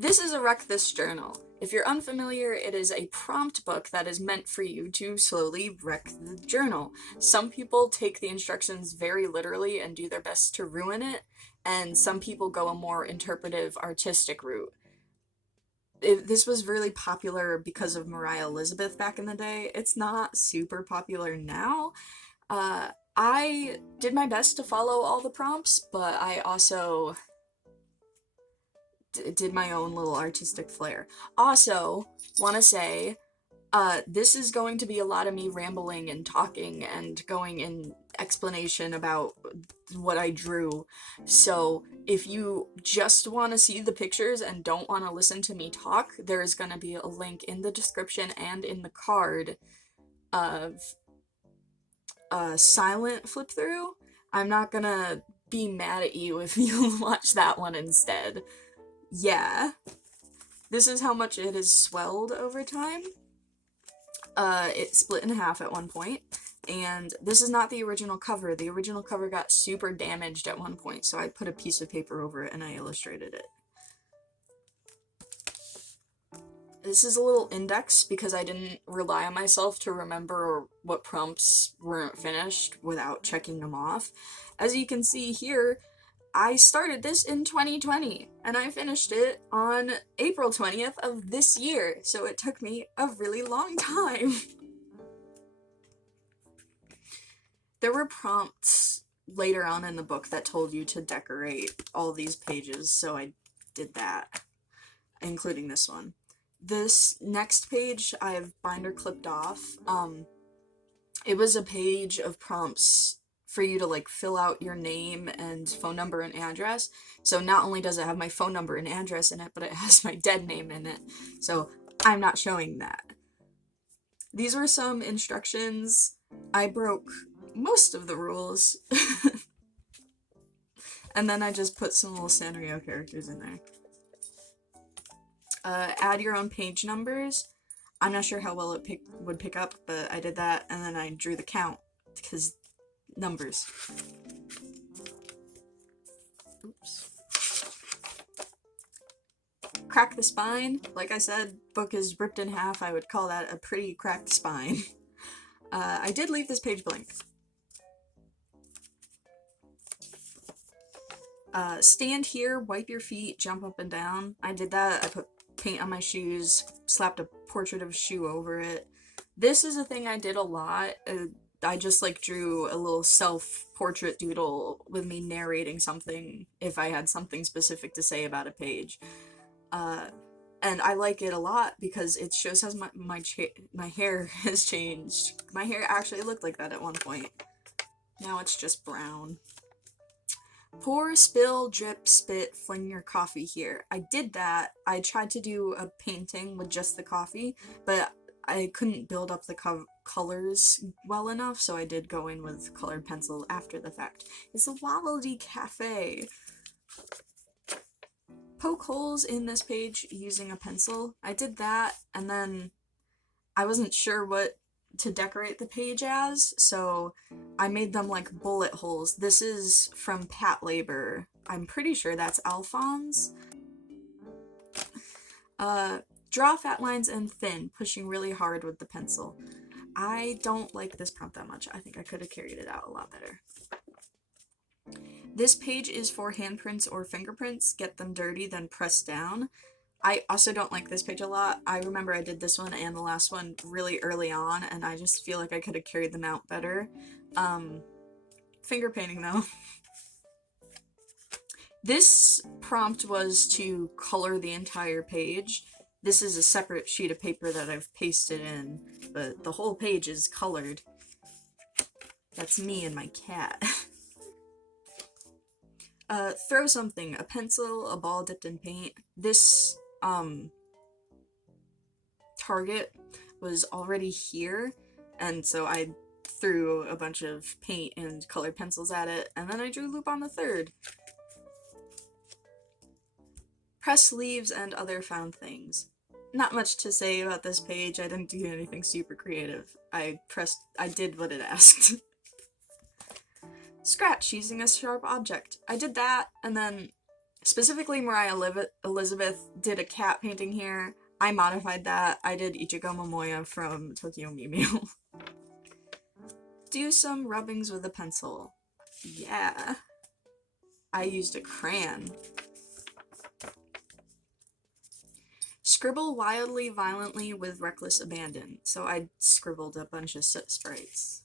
This is a Wreck This Journal. If you're unfamiliar, it is a prompt book that is meant for you to slowly wreck the journal. Some people take the instructions very literally and do their best to ruin it, and some people go a more interpretive, artistic route. This was really popular because of Mariah Elizabeth back in the day. It's not super popular now. I did my best to follow all the prompts, but I also did my own little artistic flair. Also, want to say, this is going to be a lot of me rambling and talking and going in explanation about what I drew. So, if you just want to see the pictures and don't want to listen to me talk, there is going to be a link in the description and in the card of a silent flip through. I'm not gonna be mad at you if you watch that one instead. Yeah, this is how much it has swelled over time. It split in half at one point, and this is not the original cover. The original cover got super damaged at one point, so I put a piece of paper over it and I illustrated it. This is a little index because I didn't rely on myself to remember what prompts weren't finished without checking them off. As you can see here, I started this in 2020 and I finished it on April 20th of this year, so it took me a really long time. There were prompts later on in the book that told you to decorate all these pages, so I did that, including this one. This next page I have binder clipped off. It was a page of prompts for you to like fill out your name and phone number and address. So not only does it have my phone number and address in it, but it has my dead name in it. So I'm not showing that. These were some instructions. I broke most of the rules. And then I just put some little Sanrio characters in there. Add your own page numbers. I'm not sure how well it would pick up, but I did that, and then I drew the count, because numbers. Oops. Crack the spine. Like I said, book is ripped in half. I would call that a pretty cracked spine. I did leave this page blank. Stand here, wipe your feet, jump up and down. I did that. I put paint on my shoes, slapped a portrait of a shoe over it. This is a thing I did a lot. I just like drew a little self-portrait doodle with me narrating something if I had something specific to say about a page. And I like it a lot because it shows how my hair has changed. My hair actually looked like that at one point. Now it's just brown. Pour, spill, drip, spit, fling your coffee here. I did that. I tried to do a painting with just the coffee, but I couldn't build up the colors well enough, so I did go in with colored pencil after the fact. It's a Wallaby Cafe. Poke holes in this page using a pencil. I did that, and then I wasn't sure what to decorate the page as, so I made them like bullet holes. This is from Pat Labor. I'm pretty sure that's Alphonse. Draw fat lines and thin, pushing really hard with the pencil. I don't like this prompt that much. I think I could have carried it out a lot better. This page is for handprints or fingerprints. Get them dirty, then press down. I also don't like this page a lot. I remember I did this one and the last one really early on, and I just feel like I could have carried them out better. Finger painting though. This prompt was to color the entire page. This is a separate sheet of paper that I've pasted in, but the whole page is colored. That's me and my cat. Throw something. A pencil, a ball dipped in paint. This target was already here, and so I threw a bunch of paint and colored pencils at it, and then I drew loop on the third. Press leaves and other found things. Not much to say about this page. I didn't do anything super creative. I did what it asked. Scratch using a sharp object. I did that, and then Specifically, Elizabeth did a cat painting here. I modified that. I did Ichigo Momoya from Tokyo Mew Mew. Do some rubbings with a pencil. Yeah. I used a crayon. Scribble wildly, violently, with reckless abandon. So I scribbled a bunch of sprites.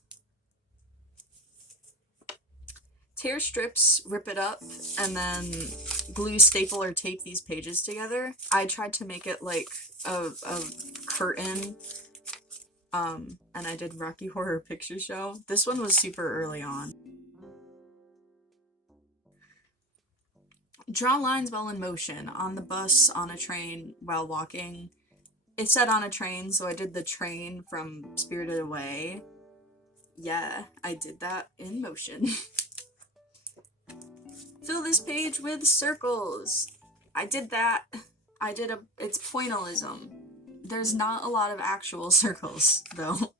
Tear strips, rip it up, and then glue, staple, or tape these pages together. I tried to make it like a curtain, and I did Rocky Horror Picture Show. This one was super early on. Draw lines while in motion, on the bus, on a train, while walking. It said on a train, so I did the train from Spirited Away. Yeah, I did that in motion. Fill this page with circles. I did that. It's pointillism. There's not a lot of actual circles, though.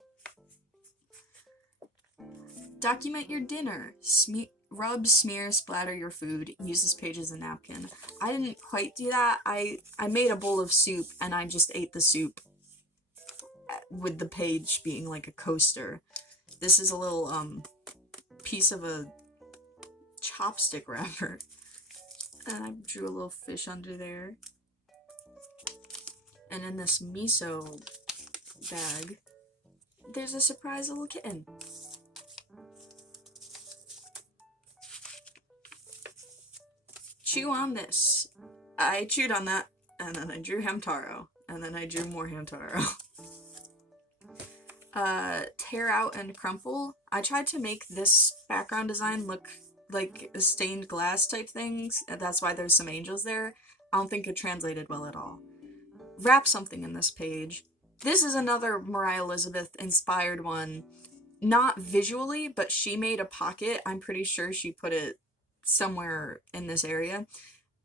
Document your dinner. Rub, smear, splatter your food. Use this page as a napkin. I didn't quite do that. I made a bowl of soup, and I just ate the soup with the page being like a coaster. This is a little, piece of a chopstick wrapper. And I drew a little fish under there. And in this miso bag, there's a surprise little kitten. Chew on this. I chewed on that, and then I drew Hamtaro, and then I drew more Hamtaro. Tear out and crumple. I tried to make this background design look like a stained glass type things, and that's why there's some angels there. I don't think it translated well at all. Wrap something in this page. This is another Mariah Elizabeth inspired one. Not visually, but she made a pocket. I'm pretty sure she put it somewhere in this area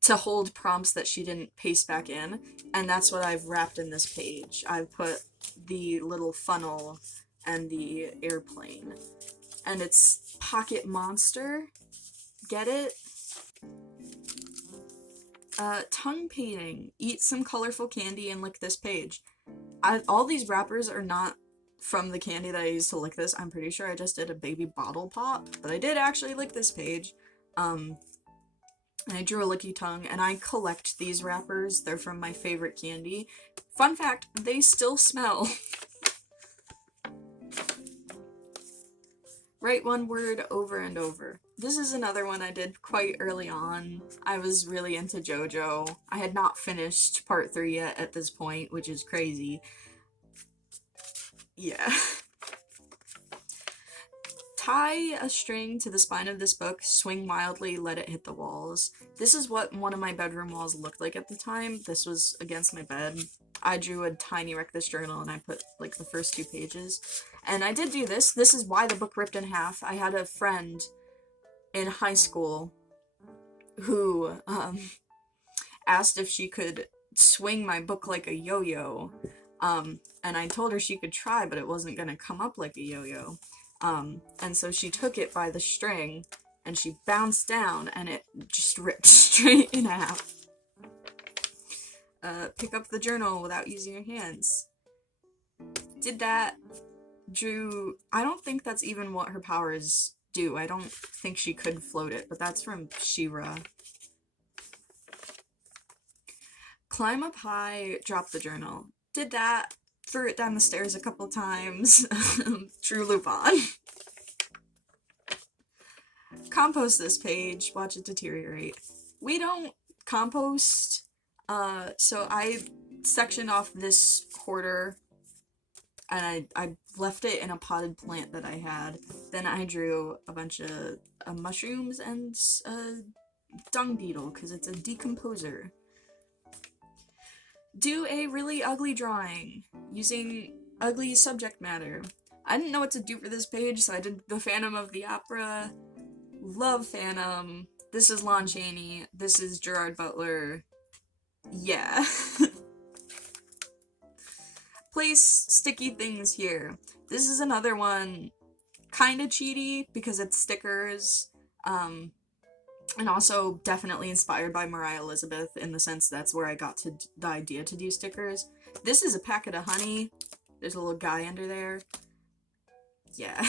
to hold prompts that she didn't paste back in, and that's what I've wrapped in this page. I've put the little funnel and the airplane, and it's Pocket Monster. Get it? Tongue painting. Eat some colorful candy and lick this page. All these wrappers are not from the candy that I used to lick this. I'm pretty sure I just did a baby bottle pop, but I did actually lick this page. And I drew a licky tongue, and I collect these wrappers. They're from my favorite candy. Fun fact, they still smell. Write one word over and over. This is another one I did quite early on. I was really into JoJo. I had not finished part 3 yet at this point, which is crazy. Yeah. Tie a string to the spine of this book, swing wildly, let it hit the walls. This is what one of my bedroom walls looked like at the time. This was against my bed. I drew a tiny Wreck This journal, and I put, like, the first 2 pages. And I did do this. This is why the book ripped in half. I had a friend in high school who, asked if she could swing my book like a yo-yo. And I told her she could try, but it wasn't gonna come up like a yo-yo. And so she took it by the string, and she bounced down, and it just ripped straight in half. Pick up the journal without using your hands. Did that. Drew. I don't think that's even what her powers do. I don't think she could float it, but that's from She-Ra. Climb up high, drop the journal. Did that. Threw it down the stairs a couple times. Drew Lupin. Compost this page. Watch it deteriorate. We don't compost. So I sectioned off this quarter, and I left it in a potted plant that I had. Then I drew a bunch of mushrooms and a dung beetle, because it's a decomposer. Do a really ugly drawing using ugly subject matter. I didn't know what to do for this page, so I did the Phantom of the Opera. Love Phantom. This is Lon Chaney. This is Gerard Butler. Yeah. Place sticky things here. This is another one, kinda cheaty, because it's stickers. And also definitely inspired by Mariah Elizabeth in the sense that's where I got to the idea to do stickers. This is a packet of honey. There's a little guy under there. Yeah.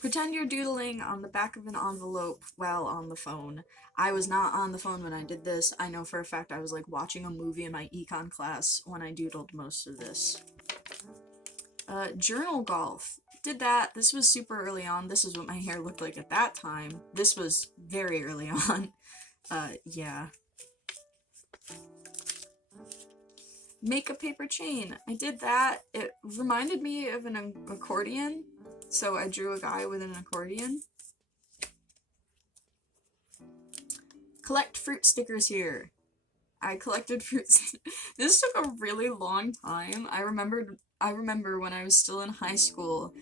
Pretend you're doodling on the back of an envelope while on the phone. I was not on the phone when I did this. I know for a fact I was like watching a movie in my econ class when I doodled most of this. Journal golf. Did that. This was super early on. This is what my hair looked like at that time. This was very early on. Yeah. Make a paper chain. I did that. It reminded me of an accordion, so I drew a guy with an accordion. Collect fruit stickers here. I collected fruits. This took a really long time. I remember when I was still in high school,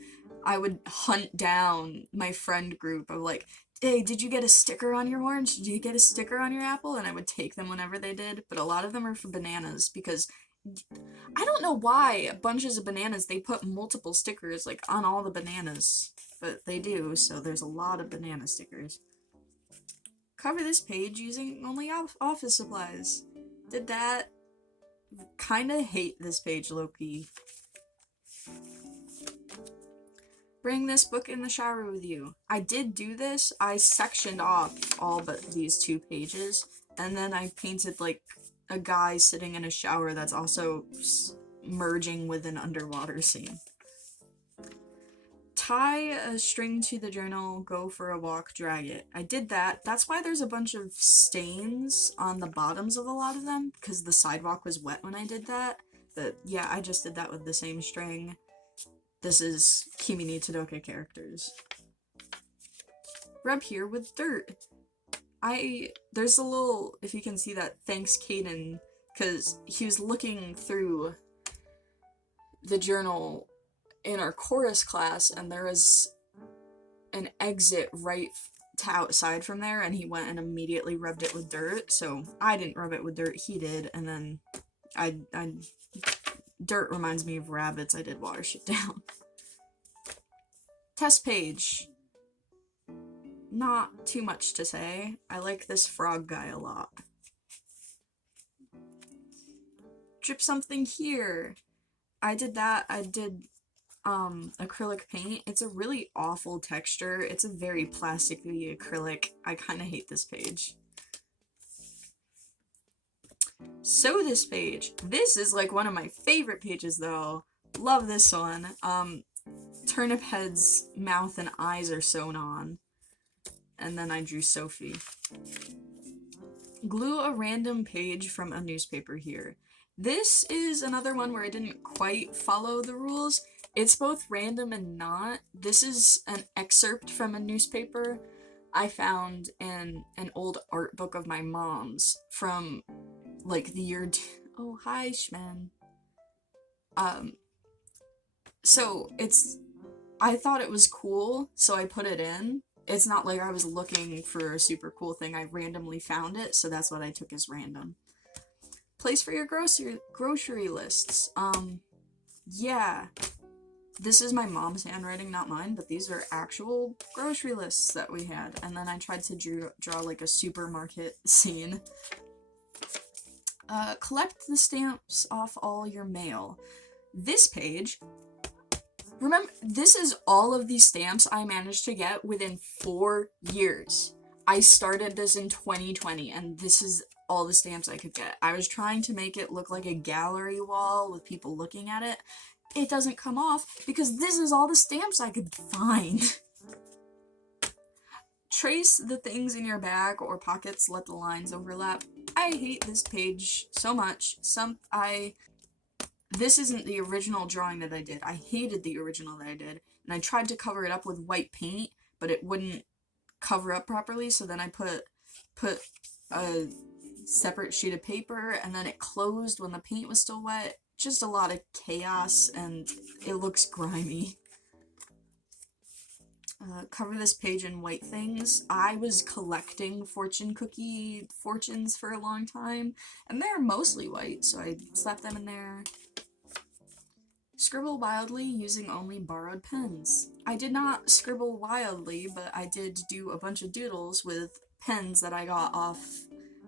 I would hunt down my friend group of like, hey, did you get a sticker on your orange? Did you get a sticker on your apple? And I would take them whenever they did, but a lot of them are for bananas because I don't know why bunches of bananas, they put multiple stickers like on all the bananas, but they do, so there's a lot of banana stickers. Cover this page using only office supplies. Did that. Kinda hate this page, low-key. Bring this book in the shower with you. I did do this. I sectioned off all but these 2 pages, and then I painted like a guy sitting in a shower that's also merging with an underwater scene. Tie a string to the journal, go for a walk, drag it. I did that. That's why there's a bunch of stains on the bottoms of a lot of them, because the sidewalk was wet when I did that. But yeah, I just did that with the same string. This is Kimi ni Todoke characters. Rub here with dirt. There's a little, if you can see that, thanks Caden, because he was looking through the journal in our chorus class, and there was an exit right to outside from there, and he went and immediately rubbed it with dirt. So I didn't rub it with dirt, he did, and then dirt reminds me of rabbits. I did water shit down. Test page. Not too much to say. I like this frog guy a lot. Drip something here. I did that. I did acrylic paint. It's a really awful texture. It's a very plasticky acrylic. I kind of hate this page. So this page. This is like one of my favorite pages though. Love this one. Turnip Head's mouth and eyes are sewn on. And then I drew Sophie. Glue a random page from a newspaper here. This is another one where I didn't quite follow the rules. It's both random and not. This is an excerpt from a newspaper I found in an old art book of my mom's from like the year oh hi Shmen. So I thought it was cool, so I put it in. It's not like I was looking for a super cool thing. I randomly found it, so that's what I took as random. Place for your grocery lists. Yeah. This is my mom's handwriting, not mine, but these are actual grocery lists that we had. And then I tried to draw like a supermarket scene. Collect the stamps off all your mail. This page, remember, this is all of these stamps I managed to get within 4 years. I started this in 2020, and this is all the stamps I could get. I was trying to make it look like a gallery wall with people looking at it. It doesn't come off because this is all the stamps I could find. Trace the things in your bag or pockets, let the lines overlap. I hate this page so much. This isn't the original drawing that I did. I hated the original that I did, and I tried to cover it up with white paint, but it wouldn't cover up properly, so then I put a separate sheet of paper, and then it closed when the paint was still wet. Just a lot of chaos, and it looks grimy. Cover this page in white things. I was collecting fortune cookie fortunes for a long time, and they're mostly white, so I slapped them in there. Scribble wildly using only borrowed pens. I did not scribble wildly, but I did do a bunch of doodles with pens that I got off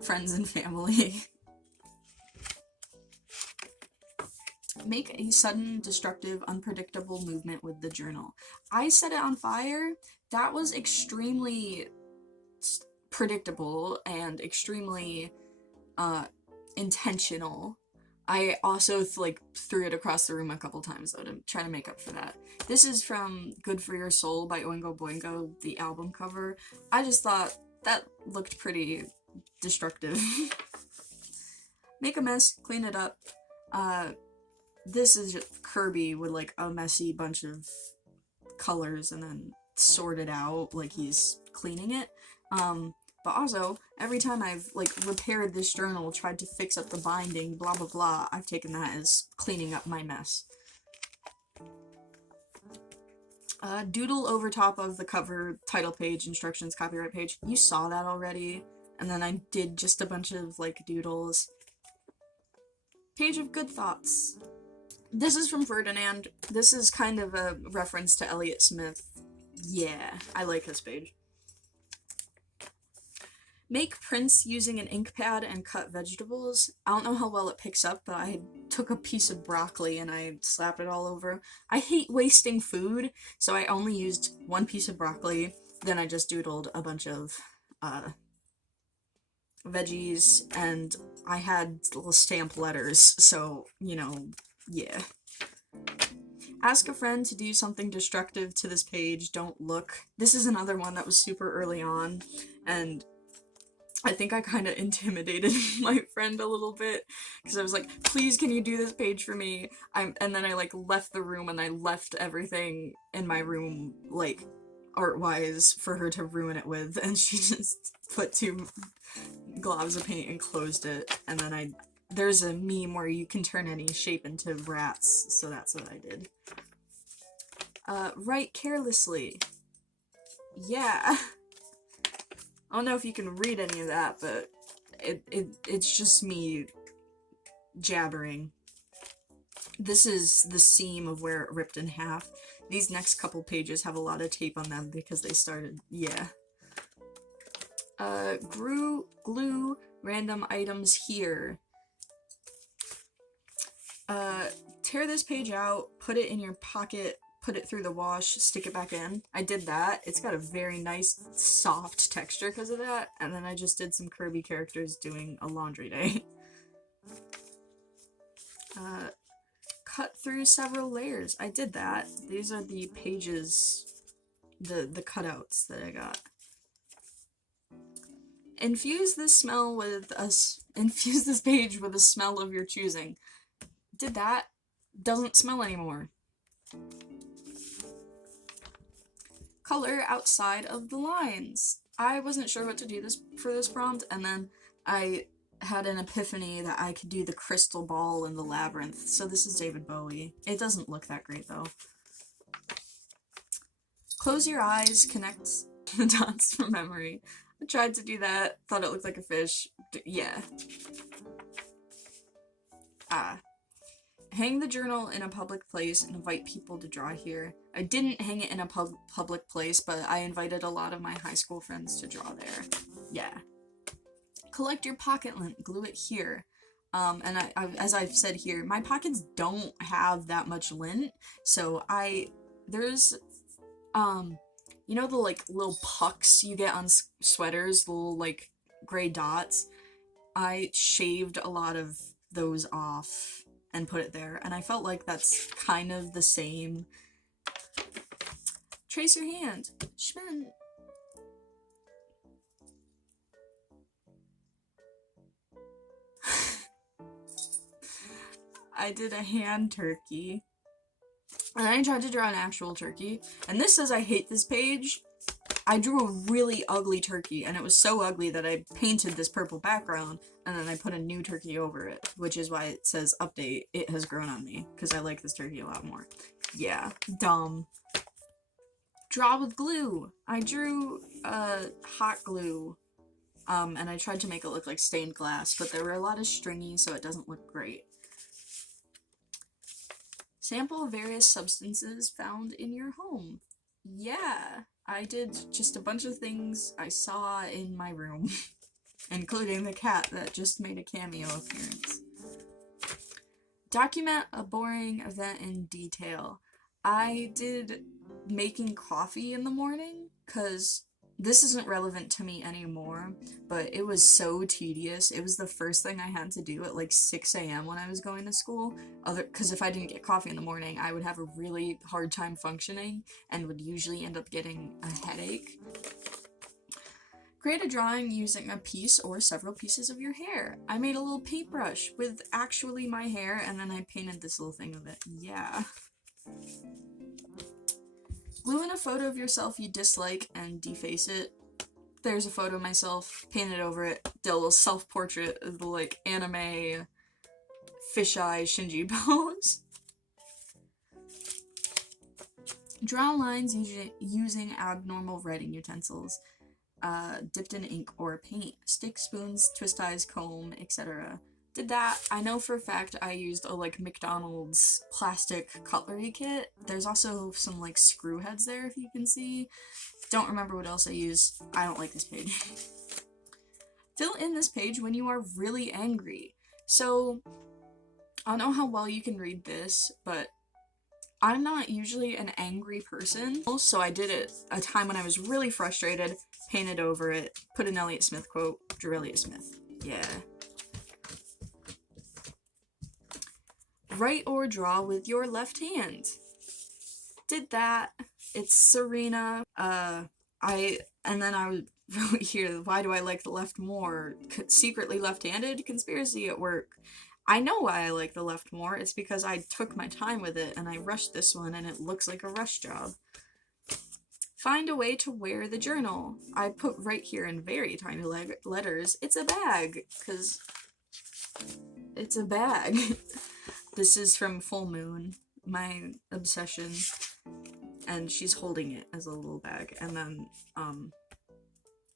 friends and family. Make a sudden, destructive, unpredictable movement with the journal. I set it on fire. That was extremely predictable and extremely intentional. I also threw it across the room a couple times though to try to make up for that. This is from Good for Your Soul by Oingo Boingo, the album cover. I just thought that looked pretty destructive. Make a mess, clean it up. This is just Kirby with like a messy bunch of colors and then sort it out like he's cleaning it. But also, every time I've, like, repaired this journal, tried to fix up the binding, blah blah blah, I've taken that as cleaning up my mess. Doodle over top of the cover, title page, instructions, copyright page. You saw that already. And then I did just a bunch of, like, doodles. Page of good thoughts. This is from Ferdinand. This is kind of a reference to Elliott Smith. Yeah, I like this page. Make prints using an ink pad and cut vegetables. I don't know how well it picks up, but I took a piece of broccoli and I slapped it all over. I hate wasting food, so I only used one piece of broccoli. Then I just doodled a bunch of veggies, and I had little stamp letters, so, you know, yeah. Ask a friend to do something destructive to this page. Don't look. This is another one that was super early on, and I think I kind of intimidated my friend a little bit, because I was like, please can you do this page for me? And then I, like, left the room, and I left everything in my room, like, art-wise, for her to ruin it with, and she just put 2 globs of paint and closed it, and then there's a meme where you can turn any shape into rats, so that's what I did. Write carelessly. Yeah. I don't know if you can read any of that, but it's just me jabbering. This is the seam of where it ripped in half. These next couple pages have a lot of tape on them because they started, yeah. Glue random items here. Tear this page out, put it in your pocket, put it through the wash, stick it back in. I did that. It's got a very nice, soft texture because of that. And then I just did some Kirby characters doing a laundry day. Cut through several layers. I did that. These are the pages, the cutouts that I got. Infuse this page with a smell of your choosing. Did that. Doesn't smell anymore. Color outside of the lines. I wasn't sure what to do for this prompt, and then I had an epiphany that I could do the crystal ball and the labyrinth. So this is David Bowie. It doesn't look that great though. Close your eyes, connect the dots from memory. I tried to do that, thought it looked like a fish. Yeah. Hang the journal in a public place and invite people to draw here. I didn't hang it in a public place, but I invited a lot of my high school friends to draw there. Yeah. Collect your pocket lint, glue it here. And as I've said here, my pockets don't have that much lint, so there's, you know the, like, little pucks you get on sweaters, the little, like, gray dots? I shaved a lot of those off and put it there, and I felt like that's kind of the same. Trace your hand. Shmen. I did a hand turkey. And I tried to draw an actual turkey. And this says I hate this page. I drew a really ugly turkey, and it was so ugly that I painted this purple background, and then I put a new turkey over it, which is why it says update. It has grown on me, because I like this turkey a lot more. Yeah, dumb. Draw with glue. I drew hot glue, and I tried to make it look like stained glass, but there were a lot of stringy, so it doesn't look great. Sample various substances found in your home. Yeah, I did just a bunch of things I saw in my room, including the cat that just made a cameo appearance. Document a boring event in detail. I did making coffee in the morning, because this isn't relevant to me anymore, but it was so tedious. It was the first thing I had to do at like 6 a.m. when I was going to school. Because if I didn't get coffee in the morning, I would have a really hard time functioning and would usually end up getting a headache. Create a drawing using a piece or several pieces of your hair. I made a little paintbrush with actually my hair, and then I painted this little thing with it. Yeah. Glue in a photo of yourself you dislike and deface it. There's a photo of myself, painted over it, did a little self-portrait of the, like, anime fisheye Shinji pose. Draw lines using abnormal writing utensils, dipped in ink or paint. Stick, spoons, twist ties, comb, etc. Did that. I know for a fact I used a, like, McDonald's plastic cutlery kit. There's also some, like, screw heads there, if you can see. Don't remember what else I used. I don't like this page. Fill in this page when you are really angry. So, I don't know how well you can read this, but I'm not usually an angry person. So I did it a time when I was really frustrated, painted over it, put an Elliott Smith quote, drew Elliott Smith. Yeah. Write or draw with your left hand. Did that. It's Serena. And then I wrote here, why do I like the left more? Secretly left-handed? Conspiracy at work. I know why I like the left more. It's because I took my time with it, and I rushed this one, and it looks like a rush job. Find a way to wear the journal. I put right here in very tiny letters, it's a bag, because it's a bag. This is from Full Moon, my obsession, and she's holding it as a little bag, and then,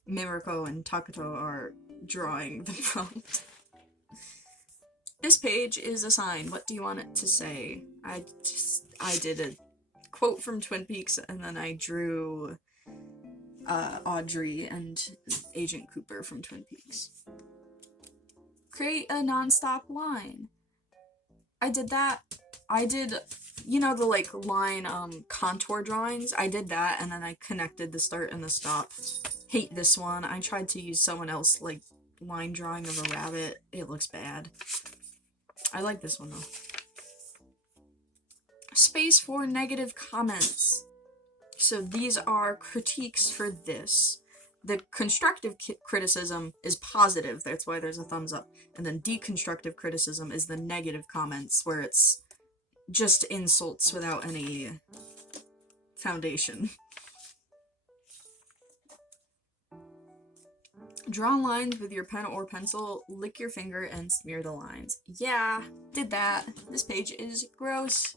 Mimiko and Takuto are drawing the prompt. This page is a sign. What do you want it to say? I did a quote from Twin Peaks, and then I drew Audrey and Agent Cooper from Twin Peaks. Create a non-stop line. I did that. I did, you know, the, like, line, contour drawings? I did that, and then I connected the start and the stop. Hate this one. I tried to use someone else, like, line drawing of a rabbit. It looks bad. I like this one, though. Space for negative comments. So these are critiques for this. The constructive criticism is positive, that's why there's a thumbs up. And then deconstructive criticism is the negative comments, where it's just insults without any foundation. Draw lines with your pen or pencil, lick your finger, and smear the lines. Yeah, did that. This page is gross.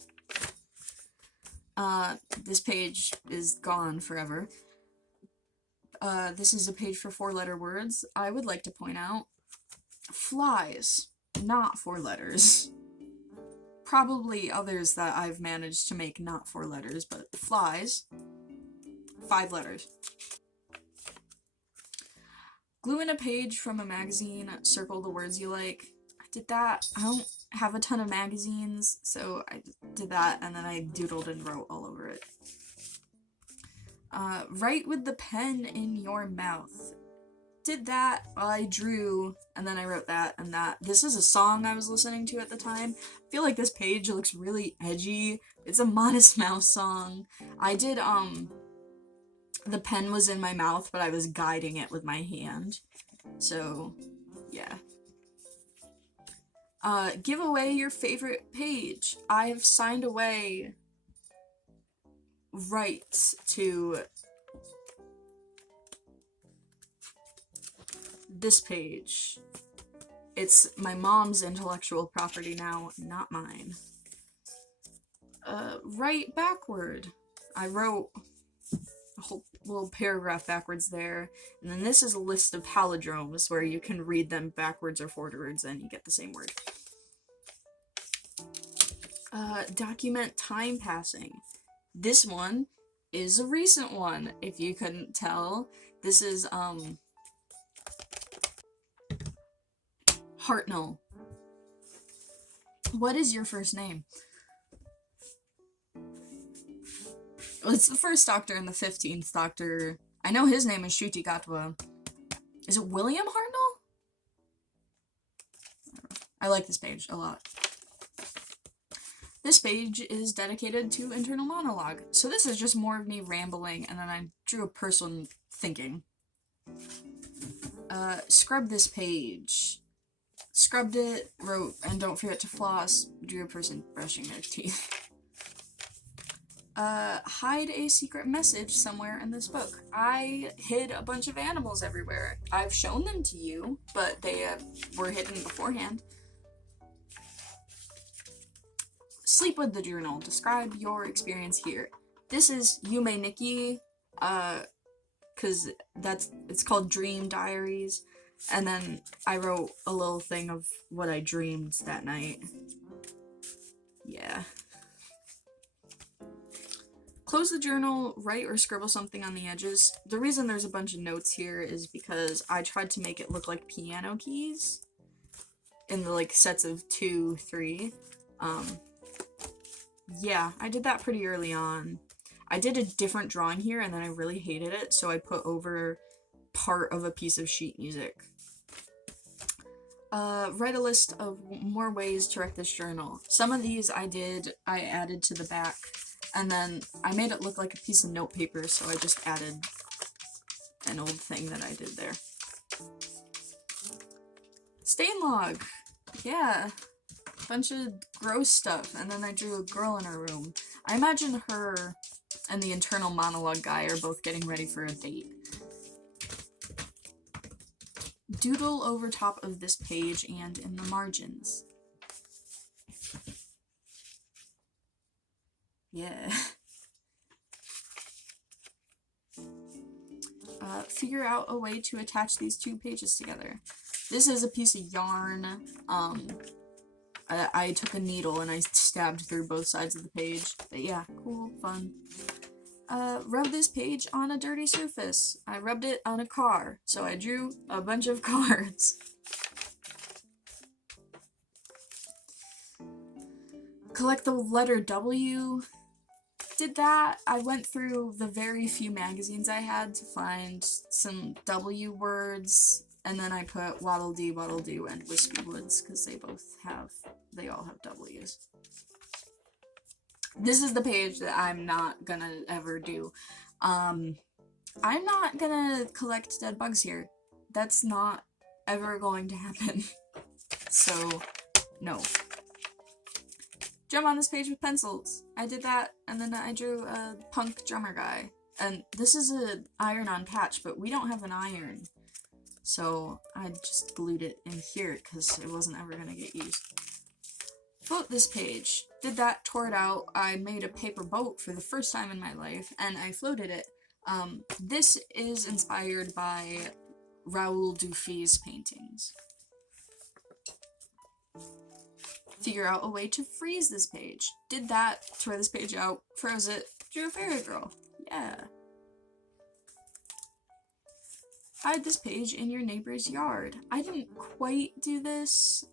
This page is gone forever. This is a page for 4-letter words. I would like to point out, flies, not 4 letters. Probably others that I've managed to make not 4 letters, but flies, 5 letters. Glue in a page from a magazine, circle the words you like. I did that. I don't have a ton of magazines, so I did that, and then I doodled and wrote all over it. Write with the pen in your mouth. Did that. I drew, and then I wrote that and that. This is a song I was listening to at the time. I feel like this page looks really edgy. It's a Modest Mouse song. I did, the pen was in my mouth, but I was guiding it with my hand. So, yeah. Give away your favorite page. I have signed away rights to this page. It's my mom's intellectual property now, not mine. Write backward. I wrote a whole little paragraph backwards there, and then this is a list of palindromes where you can read them backwards or forwards and you get the same word. Document time passing. This one is a recent one, if you couldn't tell. This is, Hartnell. What is your first name? Well, it's the first Doctor and the 15th Doctor. I know his name is Ncuti Gatwa. Is it William Hartnell? I like this page a lot. This page is dedicated to internal monologue. So this is just more of me rambling, and then I drew a person thinking. Scrub this page. Scrubbed it, wrote, and don't forget to floss, drew a person brushing their teeth. Hide a secret message somewhere in this book. I hid a bunch of animals everywhere. I've shown them to you, but they were hidden beforehand. Sleep with the journal. Describe your experience here. This is Yume Nikki, cause it's called Dream Diaries. And then I wrote a little thing of what I dreamed that night. Yeah. Close the journal, write or scribble something on the edges. The reason there's a bunch of notes here is because I tried to make it look like piano keys in the, like, sets of 2, 3. Yeah, I did that pretty early on. I did a different drawing here, and then I really hated it, so I put over part of a piece of sheet music. Write a list of more ways to wreck this journal. Some of these I added to the back, and then I made it look like a piece of note paper, so I just added an old thing that I did there. Stain log! Yeah. Bunch of gross stuff, and then I drew a girl in her room. I imagine her and the internal monologue guy are both getting ready for a date. Doodle over top of this page and in the margins. Yeah. Figure out a way to attach these 2 pages together. This is a piece of yarn. I took a needle and I stabbed through both sides of the page. But yeah, cool, fun. Rub this page on a dirty surface. I rubbed it on a car, so I drew a bunch of cars. Collect the letter W. Did that. I went through the very few magazines I had to find some W words, and then I put Waddle Dee and Wispy Woods, because they all have W's. This is the page that I'm not gonna ever do. I'm not gonna collect dead bugs here. That's not ever going to happen. So, no. Jump on this page with pencils. I did that, and then I drew a punk drummer guy. And this is an iron-on patch, but we don't have an iron. So, I just glued it in here, because it wasn't ever gonna get used. Float this page. Did that, tore it out. I made a paper boat for the first time in my life, and I floated it. This is inspired by Raoul Dufy's paintings. Figure out a way to freeze this page. Did that, tore this page out, froze it, drew a fairy girl. Yeah. Hide this page in your neighbor's yard. I didn't quite do this.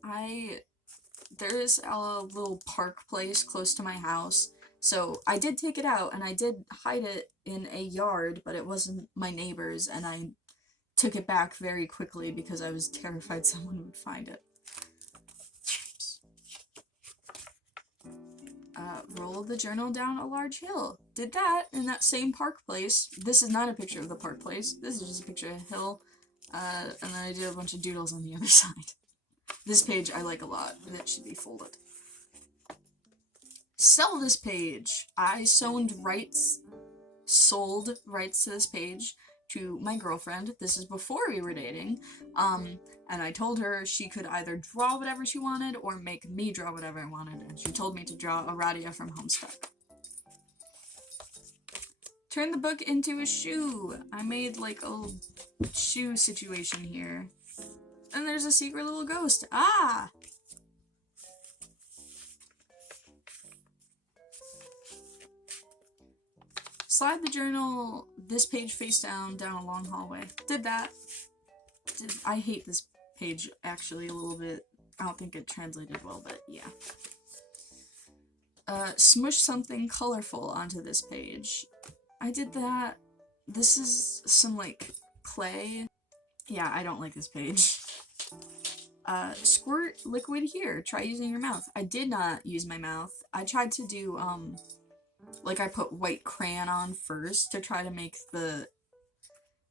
There's a little park place close to my house, so I did take it out, and I did hide it in a yard, but it wasn't my neighbor's, and I took it back very quickly because I was terrified someone would find it. Roll the journal down a large hill. Did that in that same park place. This is not a picture of the park place. This is just a picture of a hill. And then I did a bunch of doodles on the other side. This page I like a lot. It should be folded. Sell this page. I sold rights to this page to my girlfriend. This is before we were dating. And I told her she could either draw whatever she wanted or make me draw whatever I wanted, and she told me to draw Aradia from Homestuck. Turn the book into a shoe. I made like a shoe situation here. And there's a secret little ghost. Ah! Slide the journal this page face down a long hallway. Did that. I hate this page actually a little bit. I don't think it translated well, but yeah. Smush something colorful onto this page. I did that. This is some, like, clay. Yeah, I don't like this page. Squirt liquid here. Try using your mouth. I did not use my mouth. I tried to do, like, I put white crayon on first to try to make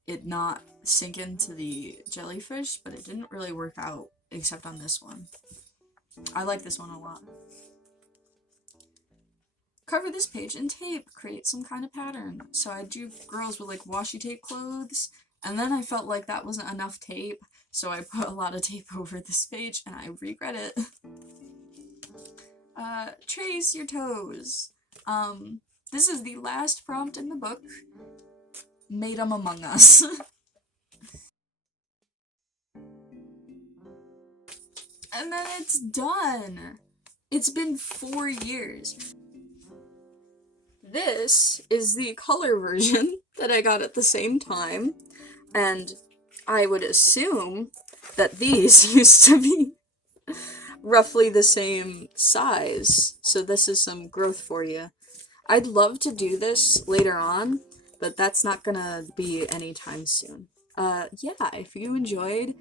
it not sink into the jellyfish, but it didn't really work out, except on this one. I like this one a lot. Cover this page in tape, create some kind of pattern. So I drew girls with, like, washi tape clothes, and then I felt like that wasn't enough tape, so I put a lot of tape over this page, and I regret it. Trace your toes. This is the last prompt in the book. Made 'em Among Us. And then it's done! It's been 4 years. This is the color version that I got at the same time, and I would assume that these used to be roughly the same size, so this is some growth for you. I'd love to do this later on, but that's not gonna be anytime soon. Yeah, if you enjoyed,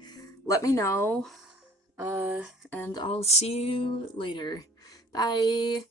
let me know, and I'll see you later. Bye!